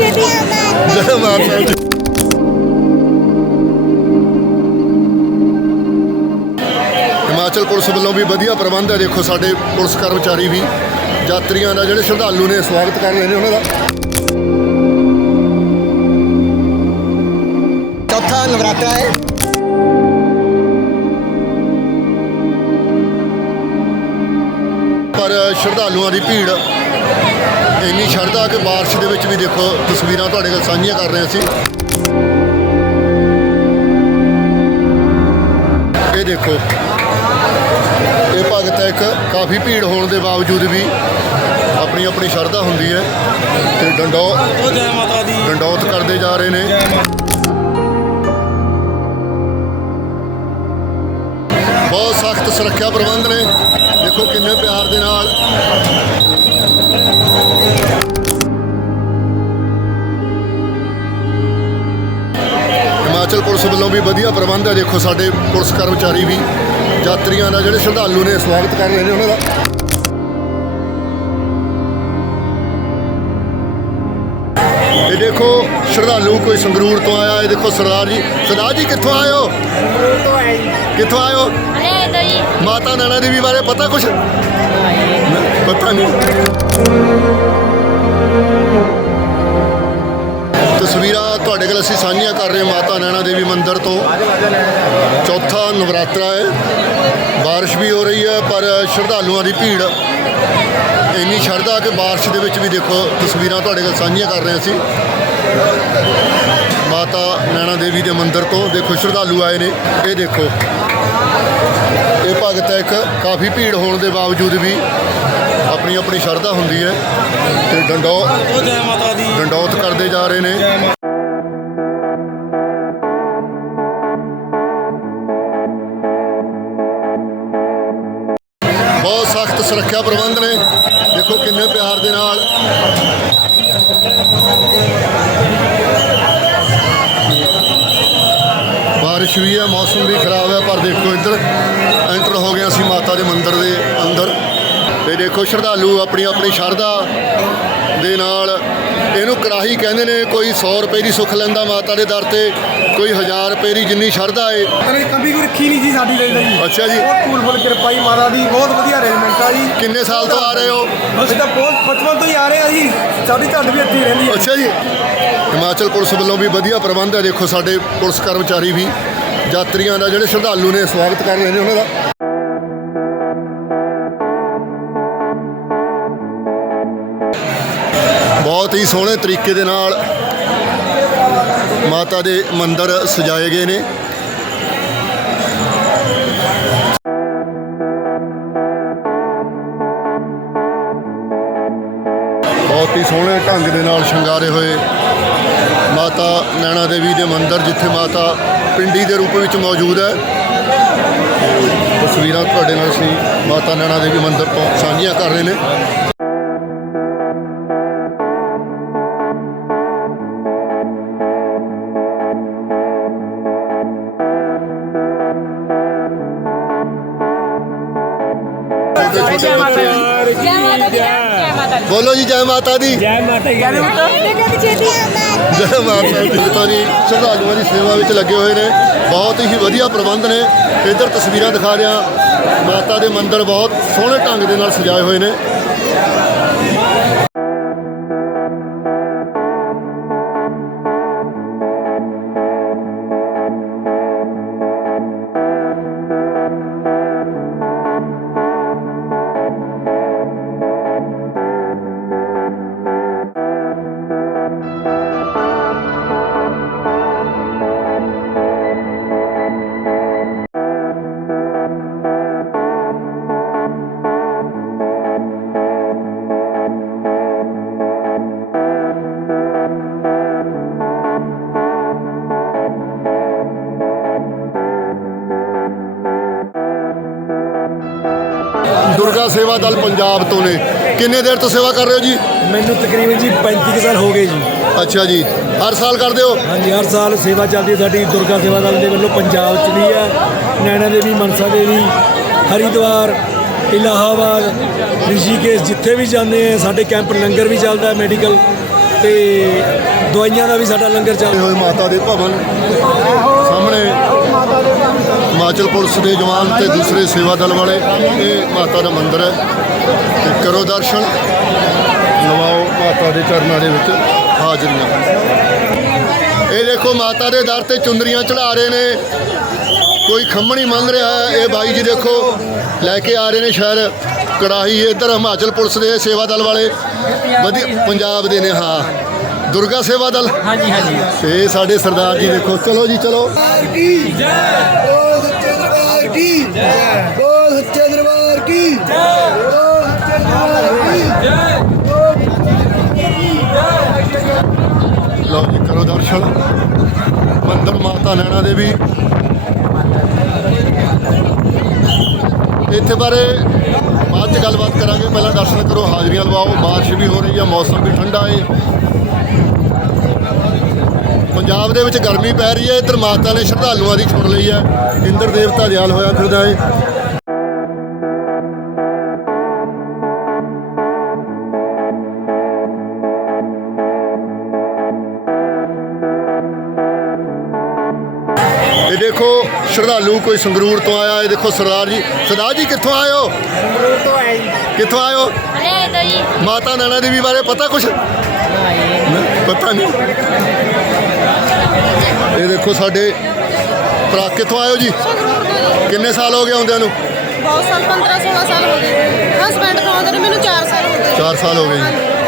ਜੈ ਮਾਤਾ ਹਿਮਾਚਲ ਪੁਲਿਸ ਵੱਲੋਂ ਵੀ ਵਧੀਆ ਪ੍ਰਬੰਧ ਹੈ। ਦੇਖੋ ਸਾਡੇ ਪੁਲਿਸ ਕਰਮਚਾਰੀ ਵੀ ਯਾਤਰੀਆਂ ਦਾ ਜਿਹੜੇ ਸ਼ਰਧਾਲੂ ਨੇ ਸਵਾਗਤ ਕਰ ਰਹੇ ਨੇ ਉਹਨਾਂ ਦਾ। ਚੌਥਾ ਨਵਰਾਤਰਾ ਹੈ। ਪਰ ਸ਼ਰਧਾਲੂਆਂ ਦੀ ਭੀੜ ਇੰਨੀ ਸ਼ਰਧਾ ਕਿ ਬਾਰਿਸ਼ ਦੇ ਵਿੱਚ ਵੀ ਦੇਖੋ ਤਸਵੀਰਾਂ ਤੁਹਾਡੇ ਨਾਲ ਸਾਂਝੀਆਂ ਕਰ ਰਹੇ ਸੀ ਇਹ ਦੇਖੋ, ਇਹ ਭਗਤ ਇੱਕ, ਕਾਫੀ ਭੀੜ ਹੋਣ ਦੇ ਬਾਵਜੂਦ ਵੀ ਆਪਣੀ ਆਪਣੀ ਸ਼ਰਧਾ ਹੁੰਦੀ ਹੈ ਤੇ ਡੰਡੋ ਡੰਡੌਤ ਕਰਦੇ ਜਾ ਰਹੇ ਨੇ। ਬਹੁਤ ਸਖਤ ਸੁਰੱਖਿਆ ਪ੍ਰਬੰਧ ਨੇ। ਦੇਖੋ ਕਿੰਨੇ ਪਿਆਰ ਦੇ ਨਾਲ। ਹਿਮਾਚਲ ਪੁਲਿਸ ਵੱਲੋਂ ਵੀ ਵਧੀਆ ਪ੍ਰਬੰਧ ਹੈ। ਦੇਖੋ ਸਾਡੇ ਪੁਲਿਸ ਕਰਮਚਾਰੀ ਵੀ, ਯਾਤਰੀਆਂ ਦਾ ਜਿਹੜੇ ਸ਼ਰਧਾਲੂ ਨੇ ਸਵਾਗਤ ਕਰ ਰਹੇ ਨੇ ਉਹਨਾਂ ਦਾ। ਇਹ ਦੇਖੋ, ਸ਼ਰਧਾਲੂ ਕੋਈ ਸੰਗਰੂਰ ਤੋਂ ਆਇਆ, ਇਹ ਦੇਖੋ ਸਰਦਾਰ ਜੀ। ਸਰਦਾਰ ਜੀ, ਕਿੱਥੋਂ ਆਏ ਕਿੱਥੋਂ ਆਇਓ ਅਰੇ ਇਧਰ ਜੀ ਮਾਤਾ ਨੈਣਾ ਦੇਵੀ ਬਾਰੇ ਪਤਾ ਕੁਛ? ਪਤਾ ਨਹੀਂ। ਤਸਵੀਰਾਂ ਤੁਹਾਡੇ ਕੋਲ ਅਸੀਂ ਸਾਂਝੀਆਂ ਕਰ ਰਹੇ ਮਾਤਾ ਨੈਣਾ ਦੇਵੀ ਮੰਦਿਰ ਤੋਂ। ਚੌਥਾ ਨਵਰਾਤਰਾ ਹੈ। ਬਾਰਿਸ਼ ਵੀ ਹੋ ਰਹੀ ਹੈ, ਪਰ ਸ਼ਰਧਾਲੂਆਂ ਦੀ ਭੀੜ ਇੰਨੀ ਸ਼ਰਧਾ ਕਿ ਬਾਰਿਸ਼ ਦੇ ਵਿੱਚ ਵੀ ਦੇਖੋ ਤਸਵੀਰਾਂ ਤੁਹਾਡੇ ਨਾਲ ਸਾਂਝੀਆਂ ਕਰ ਰਹੇ ਅਸੀਂ। ਮਾਤਾ ਨੈਣਾ ਦੇਵੀ ਦੇ ਮੰਦਿਰ ਤੋਂ ਦੇਖੋ ਸ਼ਰਧਾਲੂ ਆਏ ਨੇ, ਇਹ ਦੇਖੋ। ਇਹ ਭਗਤ ਹੈ ਇੱਕ, ਕਾਫੀ ਭੀੜ ਹੋਣ ਦੇ ਬਾਵਜੂਦ ਵੀ ਆਪਣੀ ਆਪਣੀ ਸ਼ਰਧਾ ਹੁੰਦੀ ਹੈ ਤੇ ਡੰਡੋ ਡੰਡੌਤ ਕਰਦੇ ਜਾ ਰਹੇ ਨੇ। ਬਹੁਤ ਸਖਤ ਸੁਰੱਖਿਆ ਪ੍ਰਬੰਧ ਨੇ। ਦੇਖੋ ਕਿੰਨੇ ਪਿਆਰ ਦੇ ਨਾਲ। ਬਾਰਿਸ਼ ਵੀ ਹੈ, ਮੌਸਮ ਵੀ ਖਰਾਬ ਹੈ, ਪਰ ਦੇਖੋ ਇੱਧਰ ਐਂਟਰ ਹੋ ਗਿਆ ਸੀ ਮਾਤਾ ਦੇ ਮੰਦਿਰ ਦੇ ਅੰਦਰ। ਤੇ ਦੇਖੋ ਸ਼ਰਧਾਲੂ ਆਪਣੀ ਆਪਣੀ ਸ਼ਰਧਾ ਦੇ ਨਾਲ ਇਹਨੂੰ ਕੜਾਹੀ ਕਹਿੰਦੇ ਨੇ ਕੋਈ 100 ਰੁਪਏ ਦੀ ਸੁੱਖ ਲੈਂਦਾ ਮਾਤਾ ਦੇ ਦਰ ਤੇ ਕੋਈ 1000 ਰੁਪਏ ਦੀ ਜਿੰਨੀ ਸ਼ਰਧਾ ਏ। ਕਦੇ ਕभी ਕੋਈ ਰੱਖੀ ਨਹੀਂ ਜੀ ਸਾਡੀ ਲਈ ਜੀ। ਅੱਛਾ ਜੀ। ਬਹੁਤ ਫੁੱਲ ਫੁੱਲ ਕਿਰਪਾਈ ਮਾਤਾ ਦੀ ਬਹੁਤ ਵਧੀਆ ਅਰੇਂਜਮੈਂਟ ਆ ਜੀ। ਕਿੰਨੇ ਸਾਲ ਤੋਂ ਆ ਰਹੇ ਹੋ? ਅਸੀਂ ਤਾਂ ਬਹੁਤ ਬਚਪਨ ਤੋਂ ਹੀ ਆ ਰਹੇ ਆ ਜੀ। ਸਾਡੀ ਝੱਡ ਵੀ ਇੱਥੇ ਰਹਿੰਦੀ ਅੱਛਾ ਜੀ। ਹਿਮਾਚਲ ਪੁਲਿਸ ਵੱਲੋਂ ਵੀ ਵਧੀਆ ਪ੍ਰਬੰਧ ਹੈ ਦੇਖੋ ਸਾਡੇ ਪੁਲਿਸ ਕਰਮਚਾਰੀ ਵੀ ਯਾਤਰੀਆਂ ਦਾ ਜਿਹੜੇ ਸ਼ਰਧਾਲੂ ਨੇ ਸਵਾਗਤ ਕਰ ਰਹੇ ਨੇ ਉਹਨਾਂ ਦਾ। ਬਹੁਤ ਹੀ ਸੋਹਣੇ ਤਰੀਕੇ ਦੇ ਨਾਲ ਮਾਤਾ ਦੇ ਮੰਦਰ ਸਜਾਏ ਗਏ ਨੇ। ਬਹੁਤ ਹੀ ਸੋਹਣੇ ਢੰਗ ਦੇ ਨਾਲ ਸ਼ਿੰਗਾਰੇ ਹੋਏ ਮਾਤਾ ਨੈਣਾ ਦੇਵੀ ਦੇ ਮੰਦਿਰ, ਜਿੱਥੇ ਮਾਤਾ ਪਿੰਡੀ ਦੇ ਰੂਪ ਵਿੱਚ ਮੌਜੂਦ ਹੈ। ਤਸਵੀਰਾਂ ਤੁਹਾਡੇ ਨਾਲ ਅਸੀਂ ਮਾਤਾ ਨੈਣਾ ਦੇਵੀ ਮੰਦਿਰ ਤੋਂ ਸਾਂਝੀਆਂ ਕਰ ਰਹੇ ਨੇ। ਛੋਟੇ ਛੋਟੇ ਬੱਚੇ ਜੈ ਮਾਤਾ ਦੀ ਜੈ ਮਾਤਾ ਦੀ। ਬੋਲੋ ਜੀ ਜੈ ਮਾਤਾ ਦੀ। ਜੈ ਮਾਤਾ ਦੀ। ਜੈ ਮਾਤਾ ਦੀ। ਜੀ ਸ਼ਰਧਾਲੂਆਂ ਦੀ ਸੇਵਾ ਵਿੱਚ ਲੱਗੇ ਹੋਏ ਨੇ। ਬਹੁਤ ਹੀ ਵਧੀਆ ਪ੍ਰਬੰਧ ਨੇ। ਇੱਧਰ ਤਸਵੀਰਾਂ ਦਿਖਾ ਰਿਹਾ। ਮਾਤਾ ਦੇ ਮੰਦਿਰ ਬਹੁਤ ਸੋਹਣੇ ਢੰਗ ਦੇ ਨਾਲ ਸਜਾਏ ਹੋਏ ਨੇ। ਦੁਰਗਾ ਸੇਵਾ ਦਲ ਪੰਜਾਬ ਤੋਂ ਨੇ। ਕਿੰਨੇ ਦੇਰ ਤੋਂ ਸੇਵਾ ਕਰ ਰਹੇ ਹੋ ਜੀ? ਮੈਨੂੰ ਤਕਰੀਬਨ ਜੀ 35 ਕੁ ਸਾਲ ਹੋ ਗਏ ਜੀ। ਅੱਛਾ ਜੀ। ਹਰ ਸਾਲ ਕਰਦੇ ਹੋ? ਹਾਂਜੀ ਹਰ ਸਾਲ ਸੇਵਾ ਚੱਲਦੀ ਹੈ ਸਾਡੀ ਦੁਰਗਾ ਸੇਵਾ ਦਲ ਦੇ ਵੱਲੋਂ ਪੰਜਾਬ 'ਚ ਵੀ ਹੈ ਨੈਣਾ ਦੇਵੀ ਮਨਸਾ ਦੇਵੀ ਹਰਿਦੁਆਰ ਇਲਾਹਾਬਾਦ ਰਿਸ਼ੀਕੇਸ਼ ਜਿੱਥੇ ਵੀ ਜਾਂਦੇ ਆ ਸਾਡੇ ਕੈਂਪ ਲੰਗਰ ਵੀ ਚੱਲਦਾ ਮੈਡੀਕਲ ਤੇ ਦਵਾਈਆਂ ਦਾ ਵੀ ਸਾਡਾ ਲੰਗਰ ਚੱਲ ਹੋਏ ਮਾਤਾ ਦੇ ਭਵਨ। ਹਿਮਾਚਲ ਪੁਲਿਸ ਦੇ ਜਵਾਨ ਤੇ ਦੂਸਰੇ ਸੇਵਾ ਦਲ ਵਾਲੇ ਇਹ ਮਾਤਾ ਦਾ ਮੰਦਿਰ ਹੈ। ਤੇ ਕਰੋ ਦਰਸ਼ਨ। ਲਵਾਓ ਮਾਤਾ ਦੇ ਚਰਨਾਂ ਦੇ ਵਿੱਚ ਹਾਜ਼ਰੀਆਂ। ਇਹ ਦੇਖੋ ਮਾਤਾ ਦੇ ਦਰ ਤੇ ਚੁੰਦਰੀਆਂ ਚੜਾ ਰਹੇ ਨੇ। ਕੋਈ ਖੰਮਣੀ ਮੰਨ ਰਿਹਾ ਹੈ। ਇਹ ਬਾਈ ਜੀ ਦੇਖੋ ਲੈ ਕੇ ਆ ਰਹੇ ਨੇ ਸ਼ਾਇਦ ਕੜਾਹੀ। ਇੱਧਰ ਹਿਮਾਚਲ ਪੁਲਿਸ ਦੇ ਸੇਵਾ ਦਲ ਵਾਲੇ। ਵਧੀਆ ਪੰਜਾਬ ਦੇ ਨੇ ਹਾਂ। ਦੁਰਗਾ ਸੇਵਾ ਦਲ। ਹਾਂਜੀ ਹਾਂਜੀ। ਤੇ ਸਾਡੇ ਸਰਦਾਰ ਜੀ ਦੇਖੋ ਚਲੋ ਜੀ ਚਲੋ। की जय बोल सच्चे दरबार की जय बोल सच्चे दरबार की ਲਓ ਜੀ ਕਰੋ ਦਰਸ਼ਨ ਮੰਦਰ ਮਾਤਾ ਨੈਣਾ ਦੇਵੀ ਇੱਥੇ ਬਾਰੇ ਬਾਅਦ ਚ ਗੱਲਬਾਤ ਕਰਾਂਗੇ ਪਹਿਲਾਂ ਦਰਸ਼ਨ ਕਰੋ ਹਾਜ਼ਰੀਆਂ ਲਵਾਓ ਬਾਰਿਸ਼ ਵੀ ਹੋ ਰਹੀ ਹੈ ਮੌਸਮ ਵੀ ਠੰਡਾ ਹੈ ਪੰਜਾਬ ਦੇ ਵਿੱਚ ਗਰਮੀ ਪੈ ਰਹੀ ਹੈ ਇੱਧਰ ਮਾਤਾ ਨੇ ਸ਼ਰਧਾਲੂਆਂ ਦੀ ਛੁੱਟ ਲਈ ਹੈ। ਇੰਦਰ ਦੇਵਤਾ ਦਿਆਲ ਹੋਇਆ ਫਿਰਦਾ ਹੈ ਇਹ ਦੇਖੋ ਸ਼ਰਧਾਲੂ ਕੋਈ ਸੰਗਰੂਰ ਤੋਂ ਆਇਆ ਇਹ ਦੇਖੋ ਸਰਦਾਰ ਜੀ ਸਰਦਾਰ ਜੀ ਕਿੱਥੋਂ ਆਏ ਹੋ? ਤੋਂ ਆਏ ਜੀ। ਕਿੱਥੋਂ ਆਏ ਹੋ? ਹਲੇ ਤਾਂ ਜੀ ਮਾਤਾ ਨੈਣਾ ਦੇਵੀ ਬਾਰੇ ਪਤਾ ਕੁਛ? ਨਹੀਂ, ਪਤਾ ਨਹੀਂ। ਇਹ ਦੇਖੋ ਸਾਡੇ ਭਰਾ ਕਿੱਥੋਂ ਹੋ ਜੀ? ਕਿੰਨੇ ਸਾਲ ਹੋ ਗਏ ਆਉਂਦਿਆਂ ਨੂੰ? ਬਹੁਤ ਸਾਲ 15 16 ਸਾਲ ਹੋ ਗਏ। ਹਸਬੈਂਡ ਤੋਂ ਆਉਂਦੇ ਨੇ ਮੈਨੂੰ 4 ਸਾਲ ਹੋ ਗਏ। 4 ਸਾਲ ਹੋ ਗਏ ਜੀ।